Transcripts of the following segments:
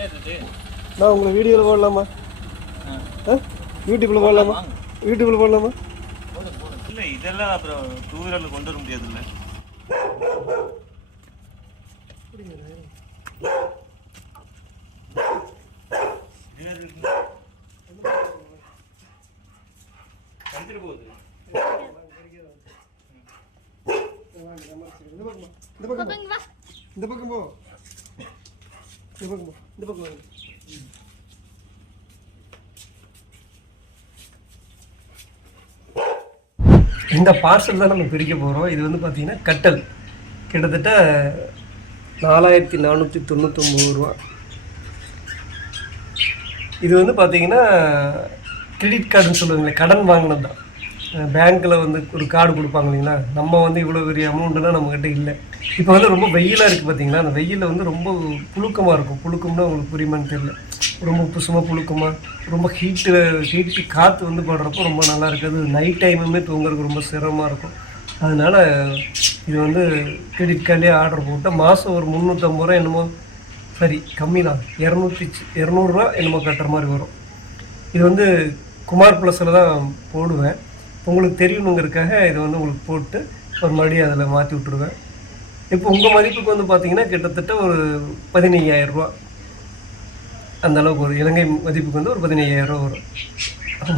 நான் உங்களை வீடியோவில் போடலாமா? யூடியூப்பில் போடலாமா? யூடியூப்பில் போடலாமா? இல்லை இதெல்லாம் அப்புறம் 2 வீலரில் கொண்டு வர முடியாதுல்ல. இந்த பக்கம் போ. இந்த பக்கம் இந்த பார்சல் தான் நம்ம பிரிக்க போகிறோம். இது வந்து பார்த்தீங்கன்னா கட்டல் கிட்டத்தட்ட 4499 ரூபா. இது வந்து பார்த்தீங்கன்னா கிரெடிட் கார்டுன்னு சொல்லுவாங்களே, கடன் வாங்கினது தான். பேங்க்கில் வந்து ஒரு கார்டு கொடுப்பாங்க இல்லைங்களா, நம்ம வந்து இவ்வளோ பெரிய அமௌண்ட்டுலாம் நம்மக்கிட்ட இல்லை. இப்போ வந்து ரொம்ப வெயிலாக இருக்குது பார்த்தீங்களா, அந்த வெயிலில் வந்து ரொம்ப புழுக்கமாக இருக்கும். புழுக்கம்னா உங்களுக்கு புரியுமான்னு தெரியல, ரொம்ப உப்புசமாக புழுக்கமாக ரொம்ப ஹீட்டு காற்று வந்து படுறப்போ ரொம்ப நல்லா இருக்குது. நைட் டைமுமே தூங்குறதுக்கு ரொம்ப சிரமமாக இருக்கும். அதனால் இது வந்து கிரெடிட் கார்ட்லேயே ஆர்டர் போட்டு மாதம் ஒரு 350 ரூபா என்னமோ, சரி கம்மி தான், 200 என்னமோ கட்டுற மாதிரி வரும். இது வந்து குமார் ப்ளஸில் தான் போடுவேன். உங்களுக்கு தெரியணுங்கிறதுக்காக இதை வந்து உங்களுக்கு போட்டு ஒரு மறுபடியும் அதில் மாற்றி விட்ருவேன். இப்போ உங்கள் மதிப்புக்கு வந்து பார்த்தீங்கன்னா கிட்டத்தட்ட ஒரு 15,000 ரூபா அந்த அளவுக்கு ஒரு இலங்கை மதிப்புக்கு வந்து ஒரு 15,000 ரூபா வரும்.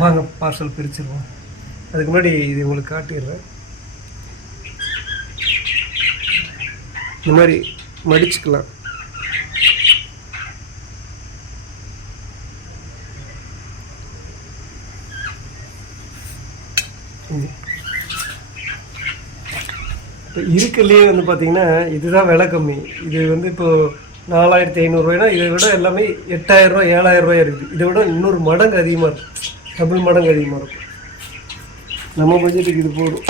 வாங்க பார்சல் பிரிச்சுருவோம். அதுக்கு முன்னாடி இது உங்களுக்கு காட்டிடுறேன். இந்த மாதிரி மடிச்சுக்கலாம். இப்போ இருக்கிறதுலே வந்து பார்த்தீங்கன்னா இதுதான் விலை கம்மி. இது வந்து இப்போது 4500 ரூபாய்னா இதை விட எல்லாமே 8000 ரூபா 7000 ரூபாய் இருக்குது. இதை விட இன்னொரு மடங்கு அதிகமாக இருக்கும், டபுள் மடங்கு அதிகமாக இருக்கும். நம்ம பட்ஜெட்டுக்கு இது போதும்.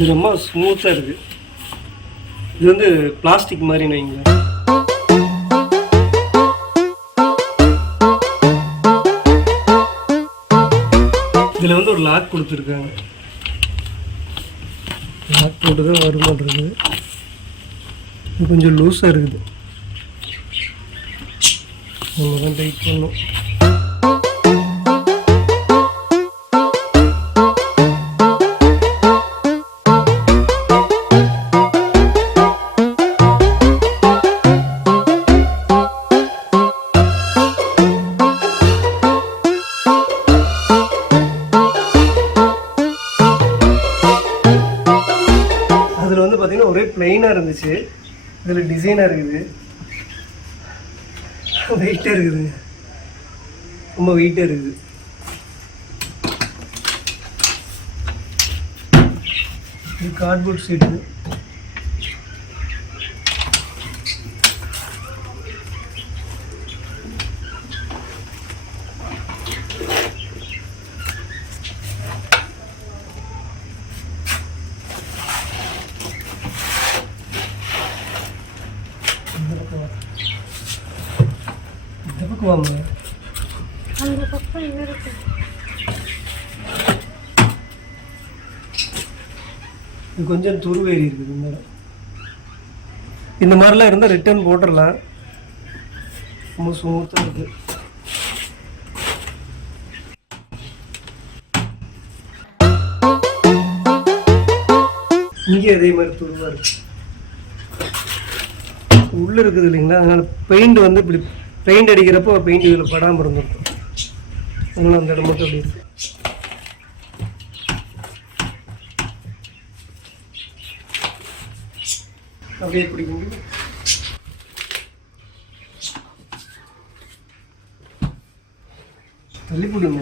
இது ரொம்ப ஸ்மூத்தாக இருக்குது. இது வந்து பிளாஸ்டிக் மாதிரி வைங்களேன். இதில் வந்து ஒரு லாக் கொடுத்துருக்காங்க. லாக் போட்டு தான் வருமானது. இது கொஞ்சம் லூஸாக இருக்குது, நம்ம தான் டைட் பண்ணணும். அதில் வந்து பார்த்தீங்கன்னா ஒரே பிளெயினாக இருந்துச்சு, இதில் டிசைனாக இருக்குது, வெயிட்டாக இருக்குது, ரொம்ப வெயிட்டாக இருக்குது. இது கார்ட்போர்ட் ஷீட்டு. இது கொஞ்சம் துருவேறி இருக்குது. இந்த மாதிரிலாம் இருந்தால் ரிட்டர்ன் போட்டுடலாம், ரொம்ப ஸ்மூத்தாக இருக்குது. இங்கே அதே மாதிரி துருவாக இருக்குது, உள்ளே இருக்குது இல்லைங்களா. அதனால் பெயிண்ட் வந்து இப்படி பெயிண்ட் அடிக்கிறப்போ பெயிண்ட் இதில் படாமல் இருந்திருக்கும். அதனால் அந்த இடம் மட்டும் அப்படி இருக்குது. அப்படியே பிடிக்கும். தள்ளி பிடிங்க.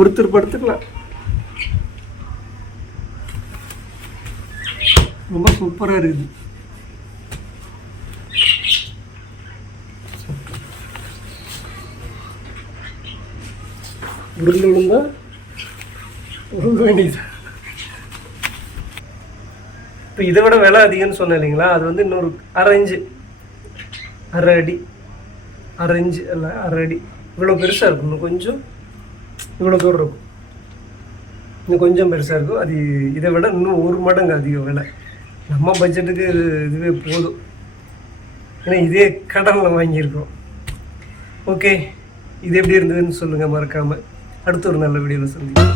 ஒருத்தர் படுத்துக்கலாம். ரொம்ப சூப்பராக இருக்குது. உருள் விழுந்தா உருள் வேண்டியது. இப்போ இதை விட விலை அதிகம்னு சொன்னேன் இல்லைங்களா, அது வந்து இன்னொரு அரை இன்ச்சு, அரை அடி, அரை இன்ச்சு இல்லை அரை அடி, இவ்வளோ பெருசாக இருக்கும். இன்னும் கொஞ்சம் இவ்வளோ தூரம் இருக்கும், இன்னும் கொஞ்சம் பெருசாக இருக்கும். அது இதை விட இன்னும் 1 மடங்கு அதிகம் விலை. நம்ம பட்ஜெட்டுக்கு இதுவே போதும், ஏன்னா இதே கடனில் வாங்கியிருக்கோம். ஓகே, இது எப்படி இருந்ததுன்னு சொல்லுங்கள் மறக்காமல். அடுத்த ஒரு நல்ல வீடியோவில் சந்திப்போம்.